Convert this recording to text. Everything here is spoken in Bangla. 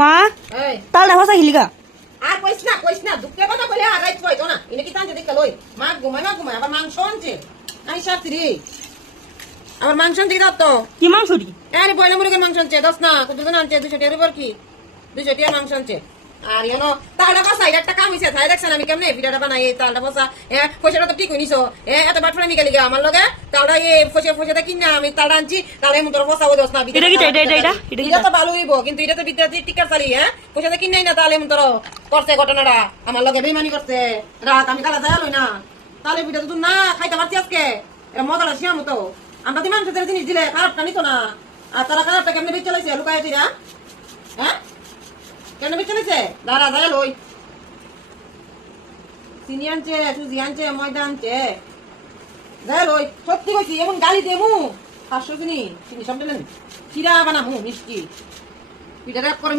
মা তাল দেখো চাইলিকা আর কইস না দুঃখে কথা কইলে আর রাইত কইতো না ইনে কি টানতে দেখে লই মা ঘুমাই আবার মাংস আনছে আই সাথী রে আবার মাংস আনতে কি তো কি মাংস দি আরে বয়লা মুরগির মাংস আনছে 10 না কত জন আনছে 200 টাকার উপর কি 200 টাকা মাংস আনছে আর এনো তালটা বসা একটা কাম হইছে তাই দেখছেন আমি কেমনে ভিডিওটা বানাই তালটা বসা পয়সাটা তো ঠিক হইনিছো এত বাটফারা মিগালি গা আমার লগে তালটা পয়সাটা কিনা আমি তালটা আনছি তাহলে এমন তোর বসা হইদস না এটা কি এটা তো ভালো হইব কিন্তু এটা তো বিদ্যার্থী টিকার চালি পয়সাটা কিনাই না তাহলে এমন তোর করছে ঘটনাটা আমার লগে বেইমানি করছে রাত আমি কালা যায় লই না তাহলে ভিডিও তো না খাইতে পারছি আজকে মজাটা শিয়া মতো আমরা তো মানুষের জিনিস দিলে খারাপটা নিত না আর তারা খারাপটা কেমনে বেচ চলেছে লুকাই দিরা হ্যাঁ কেন বেচ চলেছে দাঁড়া দাঁড়া লই চিনি আনছে সুজি আনছে ময়দা আনছে দাঁড়া লই সত্যি কইছি এমন গালি দেমু 500 চিনি সব দিলেন চিরা বানামু মিষ্টি পিঠা করে